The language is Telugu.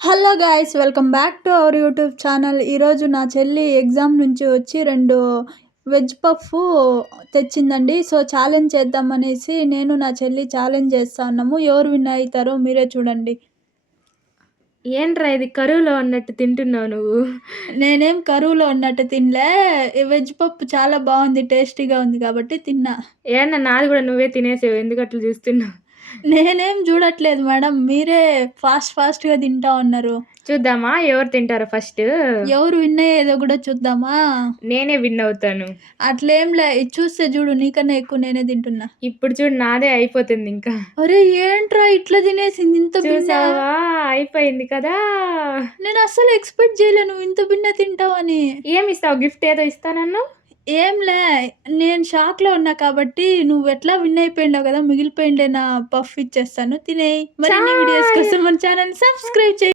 Hello guys, welcome back to our YouTube channel. ఈరోజు నా చెల్లి ఎగ్జామ్ నుంచి వచ్చి 2 వెజ్ పఫ్ తెచ్చిందండి. సో ఛాలెంజ్ చేద్దామనేసి నేను నా చెల్లి ఛాలెంజ్ చేస్తా ఉన్నాము. ఎవరు విన్ అవుతారో మీరే చూడండి. ఏంట్రా ఇది కరువులో ఉన్నట్టు తింటున్నావు నువ్వు? నేనేం కరువులో ఉన్నట్టు తినలే. వెజ్ పప్పు చాలా బాగుంది, టేస్టీగా ఉంది కాబట్టి తిన్నా. ఏమన్నా నాది కూడా నువ్వే తినేసావు, ఎందుకు అట్లా చూస్తున్నావు? నేనేం చూడట్లేదు మేడం, మీరే ఫాస్ట్గా తింటా ఉన్నారు. చూద్దామా ఎవరు తింటారో ఫస్ట్. ఎవరు విన్ అయ్యేదో కూడా చూద్దామా? నేనే విన్ అవుతాను. అట్లేంలే, ఇది చూస్తే చూడు, నీకన్నా ఎక్కువ నేనే తింటున్నా. ఇప్పుడు చూడు, నాదే అయిపోతుంది ఇంకా. అరే ఏంట్రా ఇట్లా తినేసింది, ఇంత భిన్న. చూసావా, అయిపోయింది కదా. నేను అస్సలు ఎక్స్పెక్ట్ చేయలే నువ్వు ఇంత భిన్న తింటావని. ఏమి ఇస్తావు? గిఫ్ట్ ఏదో ఇస్తానన్నావు. ఏంలే, నేను షాక్లో ఉన్నా కాబట్టి నువ్వు ఎట్లా విన్ అయిపోయిండావు కదా, మిగిలిపోయిండే నా పఫ్ ఇచ్చేస్తాను, తినేయి. మరిన్ని వీడియోస్ కోసం మన ఛానల్ సబ్స్క్రైబ్ చేయి.